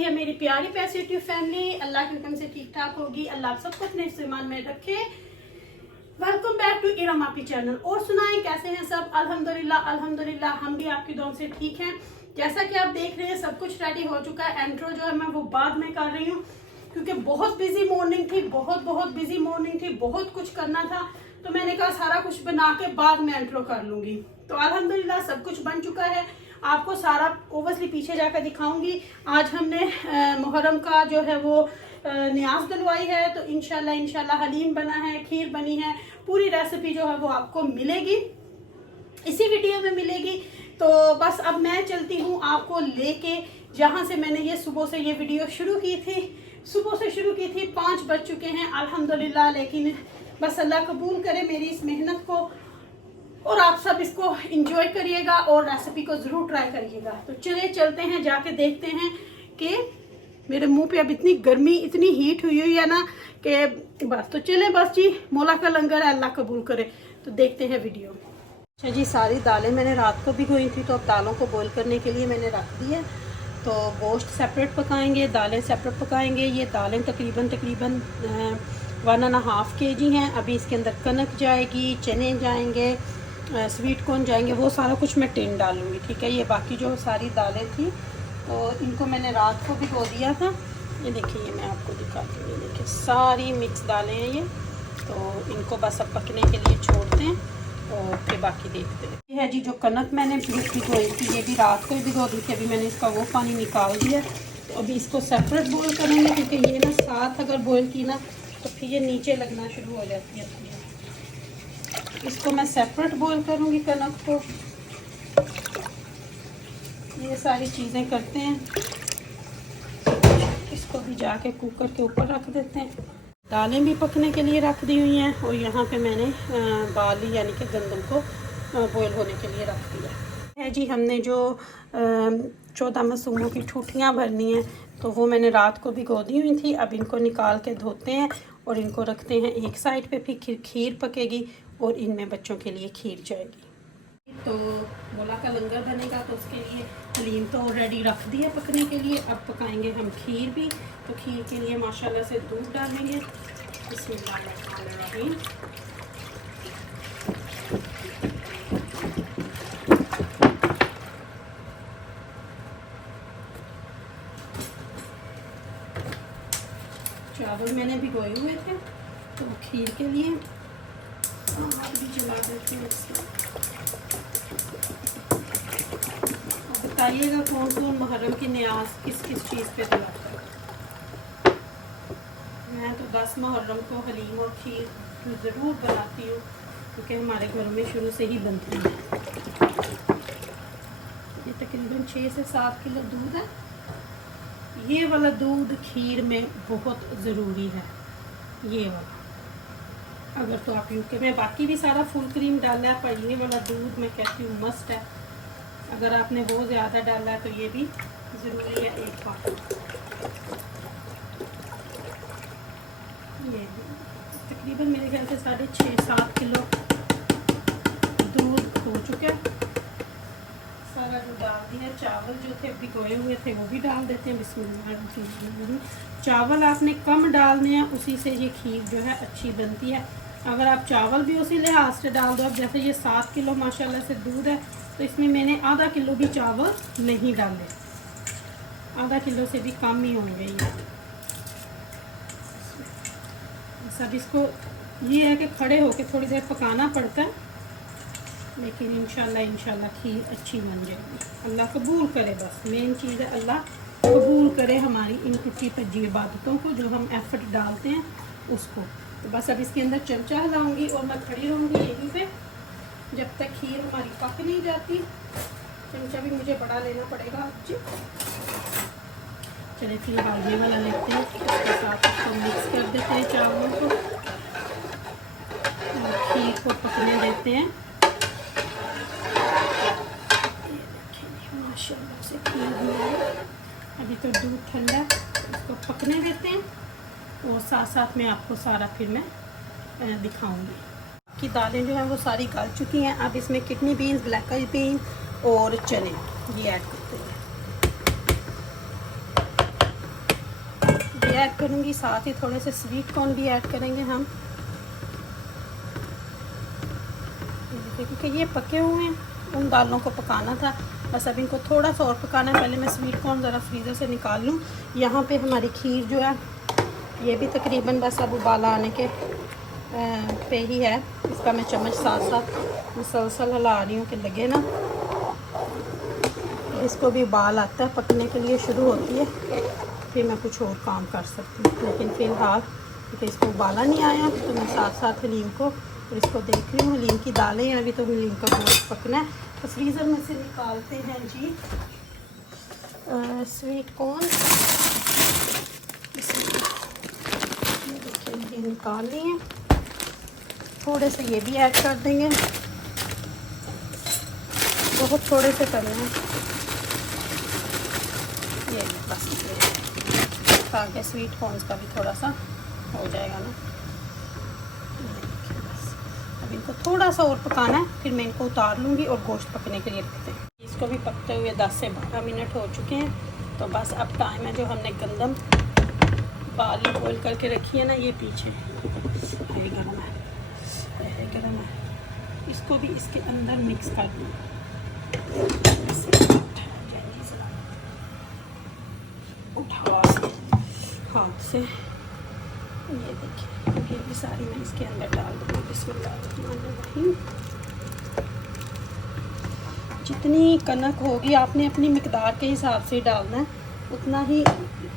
कैसी है मेरी प्यारी पैसिटिव फैमिली? अल्लाह के हुक्म से ठीक ठाक होगी। अल्लाह सबको अपने ईमान में रखे। वेलकम बैक टू इरम आपी चैनल। और सुनाएं कैसे हैं सब? अल्हम्दुलिल्लाह अल्हम्दुलिल्लाह हम भी आपकी दुआ से ठीक हैं। जैसा कि आप देख रहे हैं सब कुछ रेडी हो चुका है। एंट्रो जो है मैं वो बाद में कर रही हूँ क्योंकि बहुत बिजी मॉर्निंग थी, बहुत बिजी मॉर्निंग थी, बहुत कुछ करना था, तो मैंने कहा सारा कुछ बना के बाद में एंट्रो कर लूंगी। तो अल्हम्दुलिल्लाह सब कुछ बन चुका है। आपको सारा ओवसली पीछे जाकर दिखाऊंगी। आज हमने मुहर्रम का जो है वो नियाज दिलवाई है, तो इंशाल्लाह हलीम बना है, खीर बनी है। पूरी रेसिपी जो है वो आपको मिलेगी, इसी वीडियो में मिलेगी। तो बस अब मैं चलती हूँ आपको लेके जहाँ से मैंने ये सुबह से ये वीडियो शुरू की थी। सुबह से शुरू की थी, 5 बज चुके हैं अल्हम्दुलिल्लाह। लेकिन बस अल्लाह कबूल करे मेरी इस मेहनत को, और आप सब इसको एंजॉय करिएगा और रेसिपी को ज़रूर ट्राई करिएगा। तो चलिए चलते हैं, जाके देखते हैं कि मेरे मुंह पे अब इतनी गर्मी, इतनी हीट हुई है ना कि बस। तो चले बस जी, मौला का लंगर है, अल्लाह कबूल करे। तो देखते हैं वीडियो। अच्छा जी, सारी दालें मैंने रात को भिगोई थी, तो अब दालों को बॉईल करने के लिए मैंने रख दी है। तो गोश्त सेपरेट पकाएंगे, दालें सेपरेट पकाएंगे। ये दालें तकरीबन 1.5 kg हैं। अभी इसके अंदर कनक जाएगी, चने जाएंगे, स्वीट कॉर्न जाएंगे, वो सारा कुछ मैं टिन डालूंगी, ठीक है। ये बाकी जो सारी दालें थी तो इनको मैंने रात को भिगो दिया था। ये देखिए, ये मैं आपको दिखाती हूँ। ये देखिए सारी मिक्स दालें हैं ये। तो इनको बस अब पकने के लिए छोड़ते हैं और फिर बाकी देखते हैं। ये है जी जो कनक मैंने भिगोई थी, ये भी रात को ही भिगो दी थी। अभी मैंने इसका वो पानी निकाल दिया। तो अभी इसको सेपरेट बॉईल करेंगे क्योंकि ये ना साथ अगर बॉईल की ना तो फिर ये नीचे लगना शुरू हो जाती है। इसको मैं सेपरेट बॉईल करूँगी कनक को। ये सारी चीज़ें करते हैं। इसको भी जाके कुकर के ऊपर रख देते हैं। दालें भी पकने के लिए रख दी हुई हैं और यहाँ पे मैंने बाली यानी कि गंदम को बॉईल होने के लिए रख दिया है जी। हमने जो 14 मासूमों की ठूठियाँ भरनी हैं तो वो मैंने रात को भिगो दी हुई थी। अब इनको निकाल के धोते हैं और इनको रखते हैं एक साइड पे। फिर खीर पकेगी और इनमें बच्चों के लिए खीर जाएगी। तो मौला का लंगर बनेगा, तो उसके लिए हलीम तो ऑलरेडी रख दिया पकने के लिए। अब पकाएंगे हम खीर भी। तो खीर के लिए माशाल्लाह से दूध डालेंगे। बिस्मिल्लाहिर्रहमानिर्रहीम। चावल मैंने भिगोए हुए थे तो खीर के लिए हाथ भी चला देते हैं इससे। बताइएगा कौन कौन मुहर्रम की नियाज किस किस चीज़ पे दिलाता है। मैं तो 10 मुहर्रम को हलीम और खीर ज़रूर बनाती हूँ क्योंकि हमारे घर में शुरू से ही बनती है। ये तकरीबन 6 से 7 किलो दूध है। ये वाला दूध खीर में बहुत ज़रूरी है, ये वाला। अगर तो आप यूके में बाकी भी सारा फुल क्रीम डाला है, पर ये वाला दूध मैं कहती हूँ मस्ट है। अगर आपने वो ज़्यादा डाला है तो ये भी ज़रूरी है एक बार। ये तकरीबन मेरे ख्याल से 6.5-7 किलो दूध हो चुका है। सारा जो डाल दिया। चावल जो थे भिगोए हुए थे वो भी डाल देते हैं। बिस्मिल्लाह। चावल आपने कम डालने हैं, उसी से ये खीर जो है अच्छी बनती है। अगर आप चावल भी उसी लिहाज से डाल दो, अब जैसे ये 7 किलो माशाल्लाह से दूध है तो इसमें मैंने आधा किलो भी चावल नहीं डाले, आधा किलो से भी कम ही होंगे ये। सब इसको ये है कि खड़े होके थोड़ी देर पकाना पड़ता है, लेकिन इंशाल्लाह खीर अच्छी बन जाएगी। अल्लाह कबूल करे, बस मेन चीज़ है अल्लाह कबूल करे हमारी इन टूटी भज्जी इबादतों को, जो हम एफर्ट डालते हैं उसको। तो बस अब इसके अंदर चमचा हिलाऊंगी और मैं खड़ी रहूँगी यहीं पे जब तक खीर हमारी पक नहीं जाती। चमचा भी मुझे बड़ा लेना पड़ेगा जी। चलिए फिलहाल ये वाला लेते हैं, उसके साथ इसको मिक्स कर देते हैं चावलों को और खीर को पकने देते हैं। माशाल्लाह से खीर बनाए। अभी तो दूध ठंडा, इसको पकने देते हैं और साथ साथ में आपको सारा फिर मैं दिखाऊंगी। कि दालें जो हैं वो सारी गल चुकी हैं। अब इसमें kidney beans, black eye bean और चने ये ऐड करते हैं। करूँगी, साथ ही थोड़े से स्वीट कॉर्न भी ऐड करेंगे हम, क्योंकि ये पके हुए हैं। उन दालों को पकाना था, बस अब इनको थोड़ा सा और पकाना है। पहले मैं स्वीट कॉर्न ज़रा फ्रीज़र से निकाल लूँ। यहाँ पे हमारी खीर जो है ये भी तकरीबन बस अब उबाला आने के पे ही है। इसका मैं चम्मच साथ साथ मुसलसल हिला रही हूँ कि लगे ना। इसको भी उबाल आता है, पकने के लिए शुरू होती है, फिर मैं कुछ और काम कर सकती हूँ। लेकिन फ़िलहाल क्योंकि इसको उबाला नहीं आया तो मैं साथ साथ हलीम को और इसको देख रही हूँ। हलीम की दालें हैं, अभी तो हलीम का गोश्त पकना है। तो फ्रीज़र में से निकालते हैं जी स्वीट कॉर्न। देखिए ये निकाल लिए, थोड़े से ये भी ऐड कर देंगे, बहुत थोड़े से करना है ये बस, ताकि स्वीट कॉर्न का भी थोड़ा सा हो जाएगा ना। बस अब इनको थोड़ा सा और पकाना है, फिर मैं इनको उतार लूँगी और गोश्त पकने के लिए रखते हैं। इसको भी पकते हुए 10 से 12 मिनट हो चुके हैं। तो बस अब टाइम है, जो हमने गंदम बाली बॉईल करके रखी है ना, ये पीछे ये गर्म है, ये गर्म है, इसको भी इसके अंदर मिक्स कर दूँ उठा हाथ से। ये देखिए ये भी सारी मैं इसके अंदर डाल दूँगी। बिस्मिल्लाहिर्रहमानिर्रहीम। जितनी कनक होगी आपने अपनी मिकदार के हिसाब से डालना है उतना ही।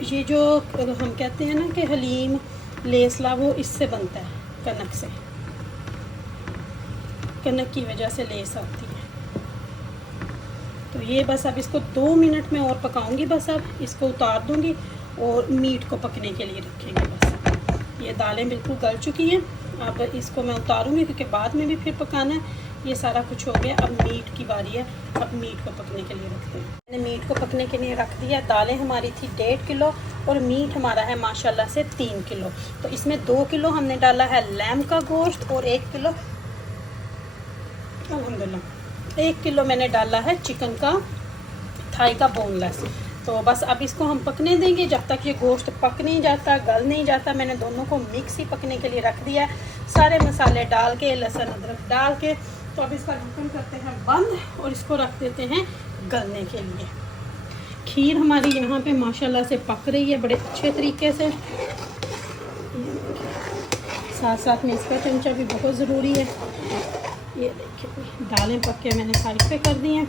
ये जो हम कहते हैं ना कि हलीम लेसला, वो इससे बनता है, कनक से, कनक की वजह से लेस आती है। तो ये बस अब इसको 2 मिनट में और पकाऊंगी। बस अब इसको उतार दूंगी और मीट को पकने के लिए रखेंगे। बस ये दालें बिल्कुल गल चुकी हैं, अब इसको मैं उतारूंगी क्योंकि बाद में भी फिर पकाना है। ये सारा कुछ हो गया, अब मीट की बारी है। अब मीट को पकने के लिए रखते हैं। मैंने मीट को पकने के लिए रख दिया। दालें हमारी थी 1.5 किलो और मीट हमारा है माशाल्लाह से 3 किलो। तो इसमें 2 किलो हमने डाला है लैम्ब का गोश्त और 1 किलो अल्हम्दुलिल्लाह 1 किलो मैंने डाला है चिकन का थाई का बोनलेस। तो बस अब इसको हम पकने देंगे जब तक ये गोश्त पक नहीं जाता, गल नहीं जाता। मैंने दोनों को मिक्स ही पकने के लिए रख दिया है, सारे मसाले डाल के, लहसुन अदरक डाल के। तो अब इसका ढक्कन करते हैं बंद और इसको रख देते हैं गलने के लिए। खीर हमारी यहाँ पे माशाल्लाह से पक रही है बड़े अच्छे तरीके से। साथ साथ में इसका चमचा भी बहुत ज़रूरी है। ये देखिए दालें पक के मैंने साइड पे कर दी हैं।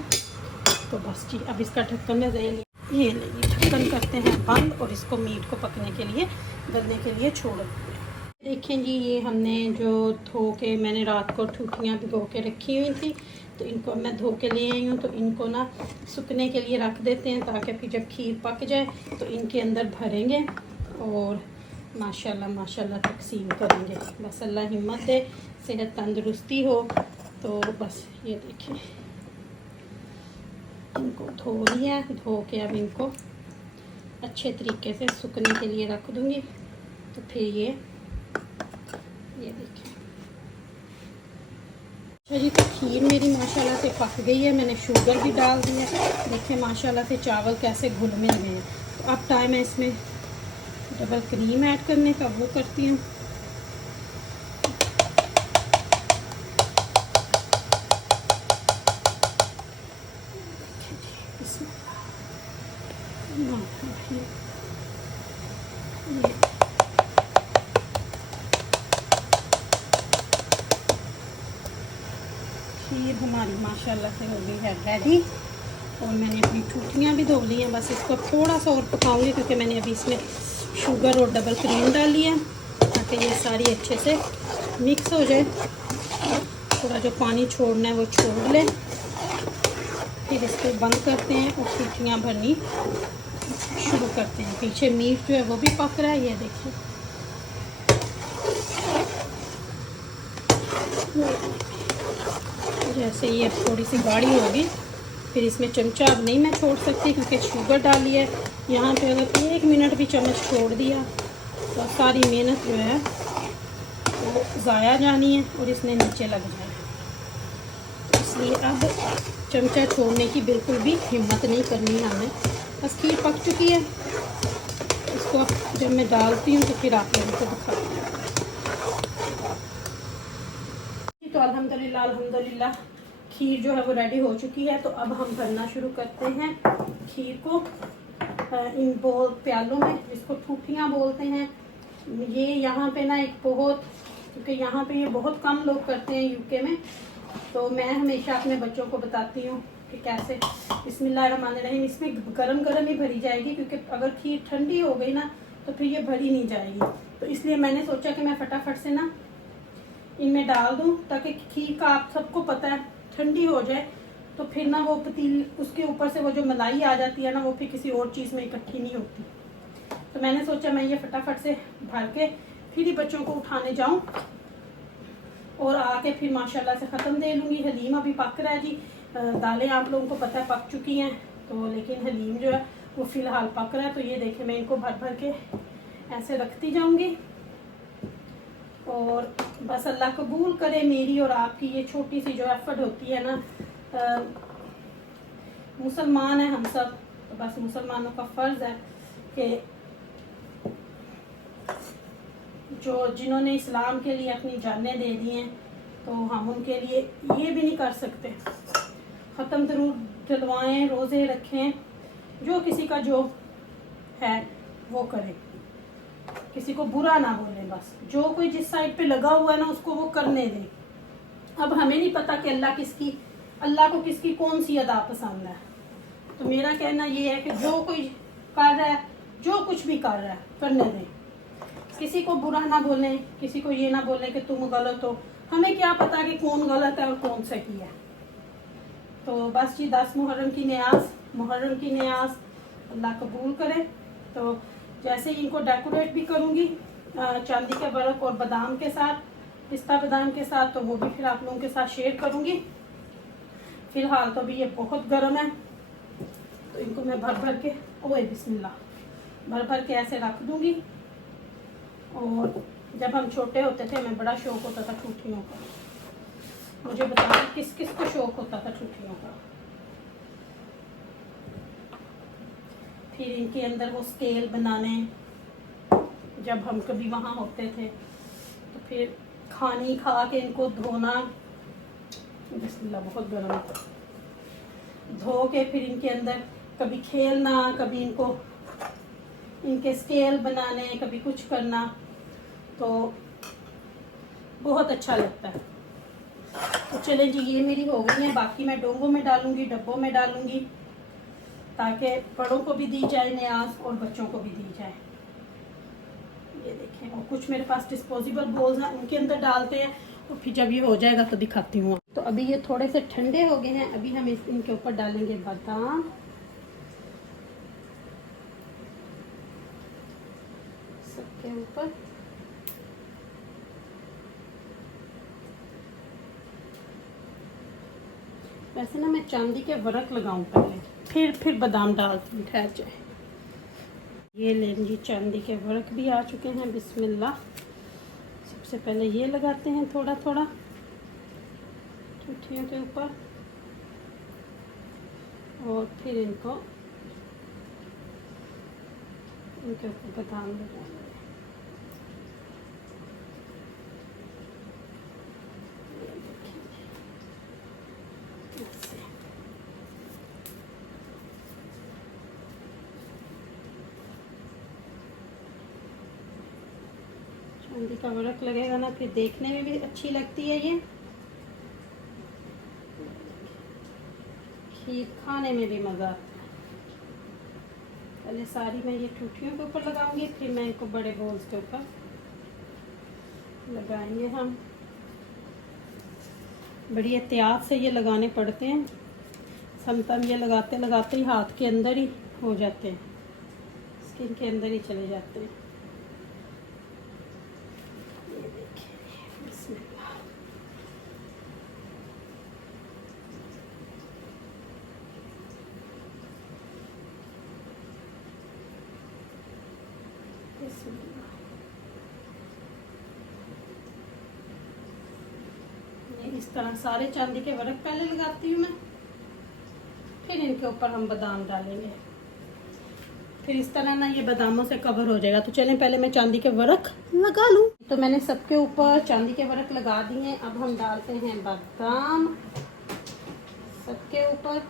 तो बस जी अब इसका ढक्कन में ये ढक्कन करते हैं बंद और इसको मीट को पकने के लिए, गलने के लिए छोड़ देते हैं। देखें जी, ये हमने जो धो के, मैंने रात को ठूठियाँ भिगो के रखी हुई थी, तो इनको मैं धो के ले आई हूँ। तो इनको ना सूखने के लिए रख देते हैं ताकि फिर जब खीर पक जाए तो इनके अंदर भरेंगे और माशाल्लाह माशाल्लाह तकसीम करेंगे। बस अल्लाह हिम्मत दे, सेहत तंदुरुस्ती हो। तो बस ये देखिए इनको धो लिया, धो के अब इनको अच्छे तरीके से सूखने के लिए रख दूँगी। तो फिर ये देखिए अच्छा जी, तो खीर मेरी माशाल्लाह से पक गई है। मैंने शुगर भी डाल दी है। देखिए माशाल्लाह से चावल कैसे घुल मिल गए हैं। तो अब टाइम है इसमें डबल क्रीम ऐड करने का, वो करती हूँ। खीर हमारी माशाल्लाह से हो गई है रेडी और मैंने अपनी ठूठियाँ भी धो ली हैं। बस इसको थोड़ा सा और पकाऊंगी क्योंकि मैंने अभी इसमें शुगर और डबल क्रीम डाली है ताकि ये सारी अच्छे से मिक्स हो जाए। थोड़ा जो पानी छोड़ना है वो छोड़ ले। फिर इसको बंद करते हैं और ठूठियाँ भरनी शुरू करते हैं। पीछे मीट जो है वो भी पक रहा है, ये देखिए। जैसे ये थोड़ी सी गाढ़ी होगी फिर इसमें चमचा अब नहीं मैं छोड़ सकती क्योंकि शुगर डाली है। यहाँ पे अगर 1 मिनट भी चम्मच छोड़ दिया तो सारी मेहनत जो है वो ज़ाया जानी है और इसमें नीचे लग जाए। इसलिए अब चमचा छोड़ने की बिल्कुल भी हिम्मत नहीं करनी है हमें। बस खीर पक चुकी है, इसको इसको जब मैं डालती हूँ तो फिर आप लोगों को दिखाती हूँ। तो अल्हम्दुलिल्लाह खीर जो है वो रेडी हो चुकी है। तो अब हम भरना शुरू करते हैं खीर को इन प्यालों में, जिसको ठूठियाँ बोलते हैं। ये यहाँ पे ना एक बहुत, क्योंकि यहाँ पे ये बहुत कम लोग करते हैं यूके में, तो मैं हमेशा अपने बच्चों को बताती हूँ कि कैसे बिस्मिल्लाहिर्रहमानिर्रहीम। इसमें गरम गरम ही भरी जाएगी, क्योंकि अगर खीर ठंडी हो गई ना तो फिर ये भरी नहीं जाएगी। तो इसलिए मैंने सोचा कि मैं फटाफट से ना इनमें डाल दूँ, ताकि खीर का आप सबको पता है ठंडी हो जाए तो फिर ना वो पतील उसके ऊपर से वो जो मलाई आ जाती है ना, वो फिर किसी और चीज़ में इकट्ठी नहीं होती। तो मैंने सोचा मैं ये फटाफट से भर के फिर ही बच्चों को उठाने जाऊं और आके फिर माशाल्लाह से ख़त्म दे लूँगी। हलीम अभी पक रहा है जी, दालें आप लोगों को पता है पक चुकी हैं, तो लेकिन हलीम जो है वो फ़िलहाल पक रहा है। तो ये देखें, मैं इनको भर भर के ऐसे रखती जाऊँगी और बस अल्लाह कबूल करे मेरी और आपकी ये छोटी सी जो एफर्ट होती है ना। मुसलमान है हम सब, तो बस मुसलमानों का फ़र्ज़ है कि जो जिन्होंने इस्लाम के लिए अपनी जानें दे दी हैं, तो हम उनके लिए ये भी नहीं कर सकते। ख़त्म ज़रूर जलवाएं, रोज़े रखें, जो किसी का जो है वो करें, किसी को बुरा ना बोलें। बस जो कोई जिस साइड पे लगा हुआ है ना उसको वो करने दें। अब हमें नहीं पता कि अल्लाह को किसकी कौन सी अदा पसंद है। तो मेरा कहना ये है कि जो कोई कर रहा है, जो कुछ भी कर रहा है, करने दें। किसी को बुरा ना बोलें, किसी को ये ना बोलें कि तुम गलत हो। हमें क्या पता कि कौन गलत है और कौन सही है। तो बस जी 10 मुहर्रम की न्याज अल्लाह कबूल करे। तो जैसे ही इनको डेकोरेट भी करूँगी चांदी के वर्क और बादाम के साथ, पिस्ता बादाम के साथ, तो वो भी फिर आप लोगों के साथ शेयर करूँगी। फ़िलहाल तो अभी ये बहुत गर्म है, तो इनको मैं भर भर के बिस्मिल्लाह भर के ऐसे रख दूँगी। और जब हम छोटे होते थे हमें बड़ा शौक़ होता था ठूठियों का। मुझे बताओ किस किस को शौक़ होता था ठूठियों का। फिर इनके अंदर वो स्केल बनाने, जब हम कभी वहाँ होते थे तो फिर खानी खा के इनको धोना, बिस्मिल्लाह बहुत गर्म है, धो के फिर इनके अंदर कभी खेलना, कभी इनके स्केल बनाने, कभी कुछ करना, तो बहुत अच्छा लगता है। तो चलें जी, ये मेरी हो गई है। बाकी मैं डोंगों में डालूंगी, डब्बों में डालूंगी, ताकि बड़ों को भी दी जाए न्याज और बच्चों को भी दी जाए। ये देखें, और कुछ मेरे पास डिस्पोजेबल बोल्स हैं, उनके अंदर डालते हैं। और फिर जब ये हो जाएगा तो दिखाती हूँ। तो अभी ये थोड़े से ठंडे हो गए हैं। अभी हम इनके ऊपर डालेंगे बादाम, सबके ऊपर। वैसे ना मैं चांदी के वर्क लगाऊं पहले, फिर बादाम डालती हूँ, ठहर जाए। ये लें जी, चांदी के वर्क भी आ चुके हैं। बिस्मिल्लाह, सबसे पहले ये लगाते हैं थोड़ा थोड़ा ठूठियों के ऊपर, और फिर इनके ऊपर बादाम लगाएंगे। चांदी का वर्क लगेगा ना, फिर देखने में भी अच्छी लगती है ये, खीर खाने में भी मज़ा आता है। पहले सारी मैं ये ठूठियों के ऊपर लगाऊंगी, फिर मैं इनको बड़े बोल्स के ऊपर लगाएंगे हम। बड़ी एहतियात से ये लगाने पड़ते हैं, समटाइम ये लगाते लगाते ही हाथ के अंदर ही हो जाते हैं, स्किन के अंदर ही चले जाते हैं। ये देखिए, बिस्मिल्लाह। इस तरह सारे चांदी के वर्क पहले लगाती हूँ मैं, फिर इनके ऊपर हम बादाम डालेंगे। फिर इस तरह ना ये बादामों से कवर हो जाएगा। तो चलें पहले मैं चांदी के वर्क लगा लूँ। तो मैंने सबके ऊपर चांदी के वर्क लगा दिए हैं। अब हम डालते हैं बादाम सबके ऊपर।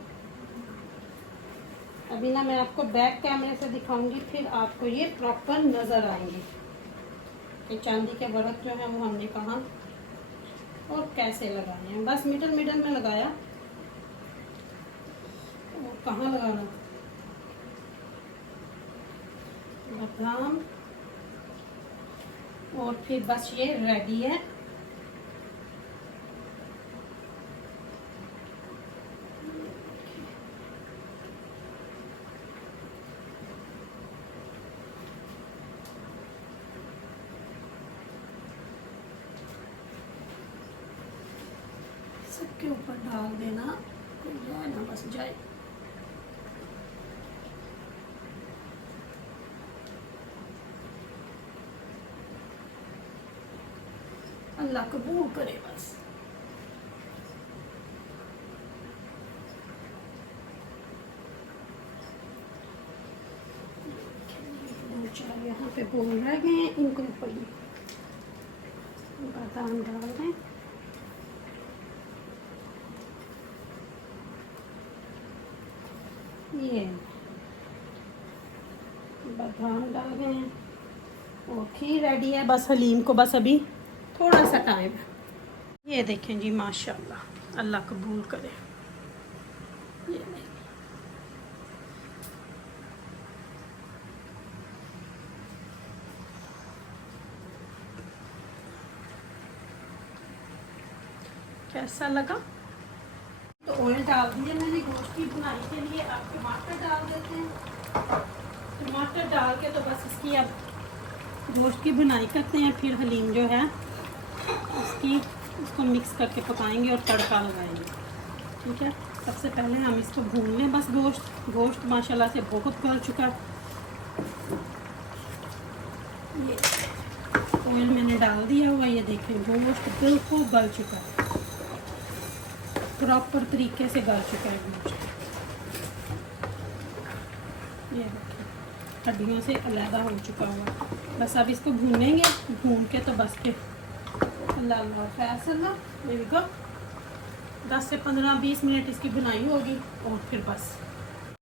अभी ना मैं आपको बैक कैमरे से दिखाऊंगी, फिर आपको ये प्रॉपर नज़र आएंगे कि चांदी के वर्क जो है वो हमने कहाँ और कैसे लगाए हैं। बस मिडल में लगाया और कहाँ लगाना, बादाम, और फिर बस ये रेडी है। सबके ऊपर डाल देना, कोई जाए ना बस जाए। अल्लाह कबूल करे बस। चार यहाँ पे बोल रह गए हैं, इनके ऊपर बादाम डाल दें। ये बादाम डाल गए हैं और खीर रेडी है। बस हलीम को बस अभी थोड़ा सा टाइम है। ये देखें जी माशाल्लाह, अल्लाह कबूल करे। ये देखें कैसा लगा। तो ऑयल डाल दिया मैंने गोश्त की बुनाई के लिए। अब टमाटर डाल देते हैं। टमाटर डाल के तो बस इसकी अब गोश्त की बुनाई करते हैं, फिर हलीम जो है इसको मिक्स करके पकाएंगे और तड़का लगाएंगे। ठीक है, सबसे पहले हम इसको भून लें बस। गोश्त माशाल्लाह से बहुत गल चुका। ये ऑयल मैंने डाल दिया हुआ, ये देखें गोश्त बिल्कुल गल चुका है, प्रॉपर तरीके से गल चुका है गोश्त। ये देखिए हड्डियों से अलग हो चुका हुआ। बस अब इसको भूनेंगे, भून के तो बस के अल्लाह फैसला देखो 10 से 15-20 मिनट इसकी बुनाई होगी और फिर बस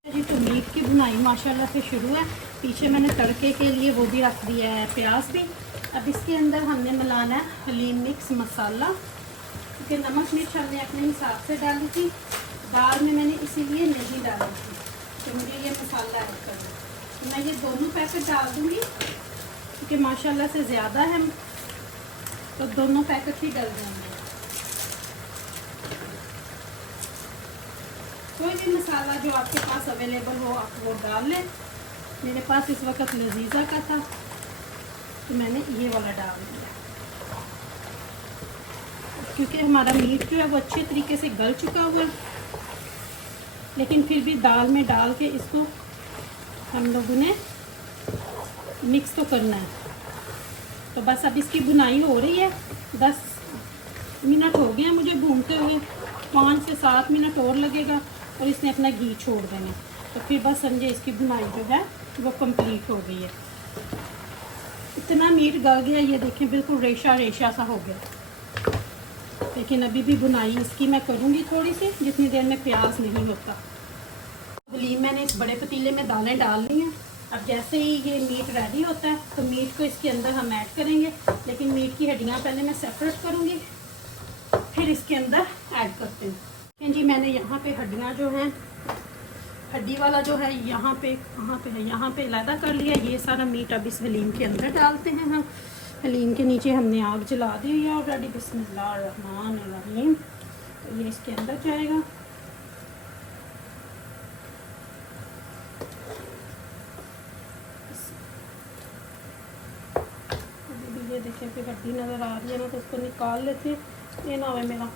जी। तो मीट की बुनाई माशाल्लाह से शुरू है। पीछे मैंने तड़के के लिए वो भी रख दिया है, प्याज भी। अब इसके अंदर हमने मिलाना है हलीम मिक्स मसाला, क्योंकि नमक मिर्च हमने अपने हिसाब से डाली थी। दाल में मैंने इसीलिए नहीं डाली थी कि मुझे ये मसाला ऐड करना। तो मैं ये दोनों पैकेट डाल दूँगी क्योंकि माशाल्लाह से ज़्यादा है, तो दोनों पैकेट ही डल जाएंगे। कोई भी मसाला जो आपके पास अवेलेबल हो आप वो डाल लें। मेरे पास इस वक्त लजीज़ा का था तो मैंने ये वाला डाल दिया, क्योंकि हमारा मीट जो है वो अच्छे तरीके से गल चुका हुआ है। लेकिन फिर भी दाल में डाल के इसको हम लोगों ने मिक्स तो करना है। तो बस अब इसकी बुनाई हो रही है। 10 मिनट हो गए हैं मुझे भूनते हुए, 5 से 7 मिनट और लगेगा और इसने अपना घी छोड़ देना। तो फिर बस समझे इसकी बुनाई जो है वो कंप्लीट हो गई है। इतना मीट गल गया, ये देखें बिल्कुल रेशा रेशा सा हो गया। लेकिन अभी भी बुनाई इसकी मैं करूँगी थोड़ी सी, जितनी देर में प्याज नहीं होता। हलीम मैंने इस बड़े पतीले में दालें डाल ली हैं। अब जैसे ही ये मीट रेडी होता है तो मीट को इसके अंदर हम ऐड करेंगे। लेकिन मीट की हड्डियाँ पहले मैं सेपरेट करूँगी, फिर इसके अंदर ऐड करते हैं। जी मैंने यहाँ पे हड्डियाँ जो हैं, हड्डी वाला जो है यहाँ पे कहाँ पे है, यहाँ पे अलहदा कर लिया। ये सारा मीट अब इस हलीम के अंदर डालते हैं हम। हलीम के नीचे हमने आग जला दी है ऑलरेडी। बिस्मिल्लाहिर्रहमानिर्रहीम। तो ये इसके अंदर जाएगा। ये देखें फिर हड्डी नज़र आ रही है ना, तो उसको निकाल लेते हैं। ये ना हो मेरा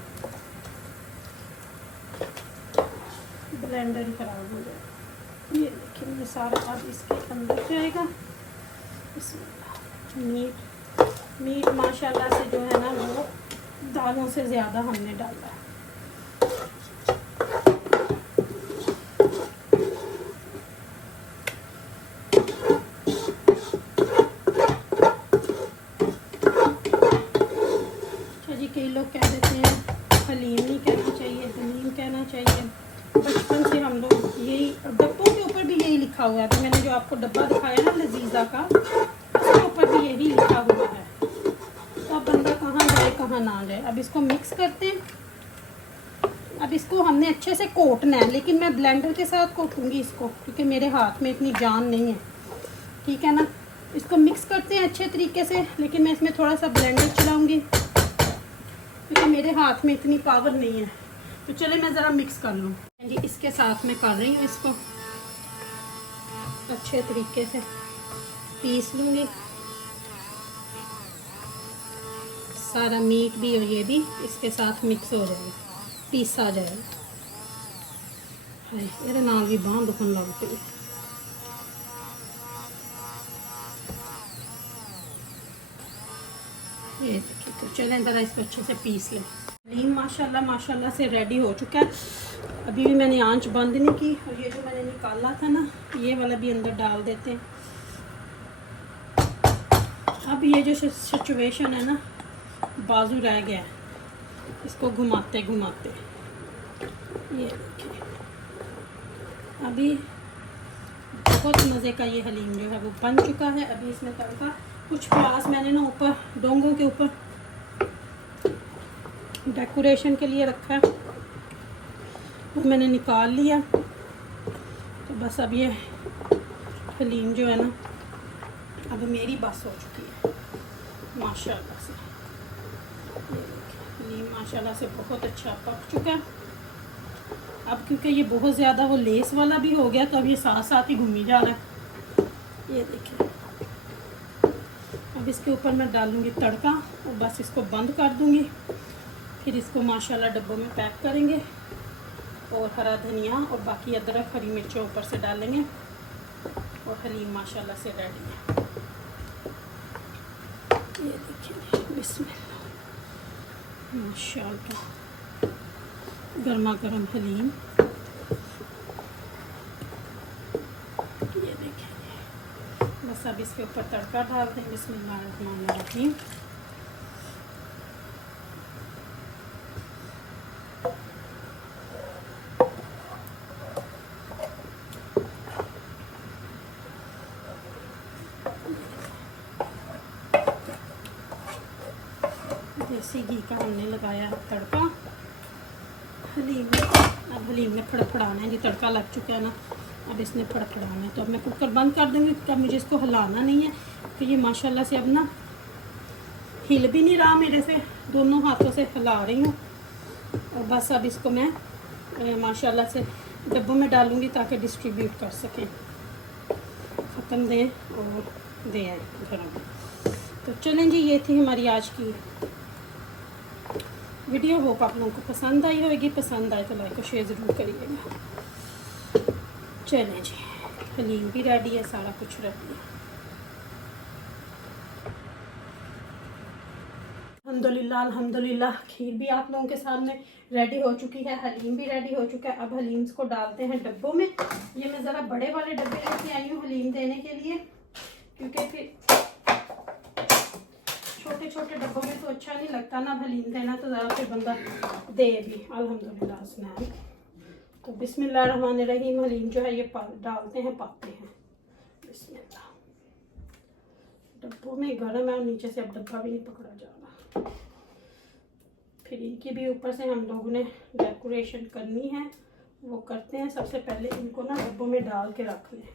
ब्लेंडर ही खराब हो जाए। ये देखिए ये सारा अब इसके अंदर जाएगा। मीट माशाल्लाह से जो है ना वो दालों से ज़्यादा हमने डाला है। हुआ है। तो मैंने जो आपको डब्बा दिखाया ना लजीजा का, उसके ऊपर भी यही लिखा हुआ है। तो अब बंदा कहाँ जाए कहाँ ना जाए। अब इसको मिक्स करते हैं। अब इसको हमने अच्छे से कोटना है, लेकिन मैं ब्लेंडर के साथ कोटूंगी इसको, क्योंकि मेरे हाथ में इतनी जान नहीं है, ठीक है ना। इसको मिक्स करते हैं अच्छे तरीके से, लेकिन मैं इसमें थोड़ा सा ब्लेंडर चलाऊंगी क्योंकि मेरे हाथ में इतनी पावर नहीं है। तो चले मैं ज़रा मिक्स कर लूँ जी। इसके साथ मैं कर रही हूँ, इसको अच्छे तरीके से पीस लूँगी। सारा मीट भी और ये भी इसके साथ मिक्स हो जाएगा, पीसा जाएगा। हाय मेरे नाल भी बांह दुखन लग पई। ये देखिए। तो चलें ज़रा इसको अच्छे से पीस लें। हलीम माशाल्लाह माशाल्लाह से रेडी हो चुका है। अभी भी मैंने आंच बंद नहीं की। और ये जो मैंने निकाला था ना, ये वाला भी अंदर डाल देते हैं। अब ये जो सिचुएशन है ना, बाजू रह गया है, इसको घुमाते घुमाते ये देखिए। अभी बहुत मज़े का ये हलीम जो है वो बन चुका है। अभी इसमें तड़का, कुछ प्याज मैंने ना ऊपर डोंगों के ऊपर डेकोरेशन के लिए रखा है, वो मैंने निकाल लिया। तो बस अब ये हलीम जो है ना, अब मेरी बस हो चुकी है माशाल्लाह से। ये देखिए हलीम माशाल्लाह से बहुत अच्छा पक चुका है। अब क्योंकि ये बहुत ज़्यादा वो लेस वाला भी हो गया, तो अब ये साथ साथ ही घूमी जा रहा है। ये देखिए। अब इसके ऊपर मैं डालूँगी तड़का और बस इसको बंद कर दूँगी। फिर इसको माशाल्लाह डब्बों में पैक करेंगे और हरा धनिया और बाकी अदरक हरी मिर्चों ऊपर से डालेंगे और हलीम माशाल्लाह से रेडी है। ये देखिए बिस्मिल्लाह माशाल्लाह, गर्मा गर्म हलीम। ये देखिए। बस अब इसके ऊपर तड़का डाल दें। बिस्मिल्लाहिर्रहमानिर्रहीम। देसी घी का हमने लगाया है तड़का हलीम में। अब हलीम में फड़फड़ाना है जी। तड़का लग चुका है ना, अब इसने फड़फड़ाना है। तो अब मैं कुकर बंद कर दूँगी क्योंकि अब मुझे इसको हिलाना नहीं है। तो ये माशाल्लाह से अब ना हिल भी नहीं रहा मेरे से, दोनों हाथों से हिला रही हूँ। और बस अब इसको मैं माशाल्लाह से डब्बों में डालूँगी ताकि डिस्ट्रीब्यूट कर सकें, ख़त्म दें और दे आए घर में। तो चलें जी, ये थी हमारी आज की वीडियो। होप आप लोगों को पसंद आई होगी। पसंद आए तो लाइक और शेयर ज़रूर करिएगा। चलें जी, हलीम भी रेडी है, सारा कुछ रेडी है। अल्हम्दुलिल्लाह अल्हम्दुलिल्लाह। खीर भी आप लोगों के सामने रेडी हो चुकी है, हलीम भी रेडी हो चुका है। अब हलीम को डालते हैं डब्बों में। ये मैं ज़रा बड़े वाले डब्बे लेके आई हूँ हलीम देने के लिए, क्योंकि फिर छोटे छोटे डब्बों में तो अच्छा नहीं लगता ना हलीम देना, तो ज़रा फिर बंदा दे भी। अल्हम्दुलिल्लाह अस्नान। तो बिस्मिल्लाहिर्रहमानिर्रहीम। हलीम जो है ये डालते हैं, पाते हैं। बिस्मिल्लाह। डब्बों में गर्म है और नीचे से अब डब्बा भी नहीं पकड़ा जा रहा। फिर इनकी भी ऊपर से हम लोगों ने डेकोरेशन करनी है, वो करते हैं। सबसे पहले इनको ना डब्बों में डाल के रख लें।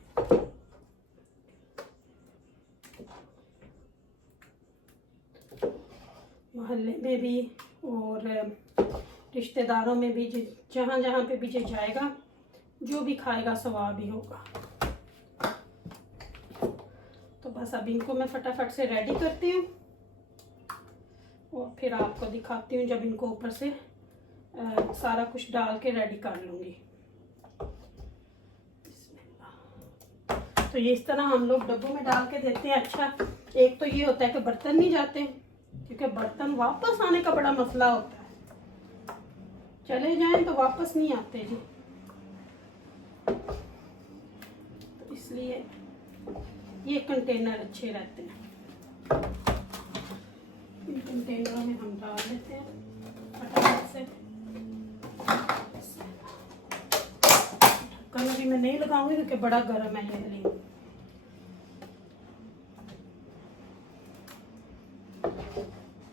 मोहल्ले में भी और रिश्तेदारों में भी, जहाँ जहाँ पे भी जाएगा, जो भी खाएगा सवाब ही होगा। तो बस अब इनको मैं फटाफट से रेडी करती हूँ और फिर आपको दिखाती हूँ जब इनको ऊपर से सारा कुछ डाल के रेडी कर लूँगी। तो ये इस तरह हम लोग डब्बों में डाल के देते हैं। अच्छा, एक तो ये होता है कि बर्तन नहीं जाते, क्योंकि बर्तन वापस आने का बड़ा मसला होता है। चले जाएं तो वापस नहीं आते जी, तो इसलिए ये कंटेनर अच्छे रहते हैं। इन कंटेनरों में हम डाल देते हैं फटाफट से। ढक्कन भी मैं नहीं लगाऊंगी क्योंकि बड़ा गर्म है ये हलीम।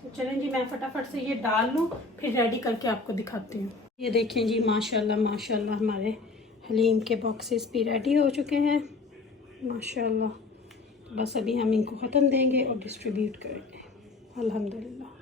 तो चलें जी, मैं फटाफट से ये डाल लूँ, फिर रेडी करके आपको दिखाती हूँ। ये देखें जी, माशाल्लाह माशाल्लाह हमारे हलीम के बॉक्सेस भी रेडी हो चुके हैं माशाल्लाह। बस अभी हम इनको ख़त्म देंगे और डिस्ट्रीब्यूट करेंगे अल्हम्दुलिल्लाह।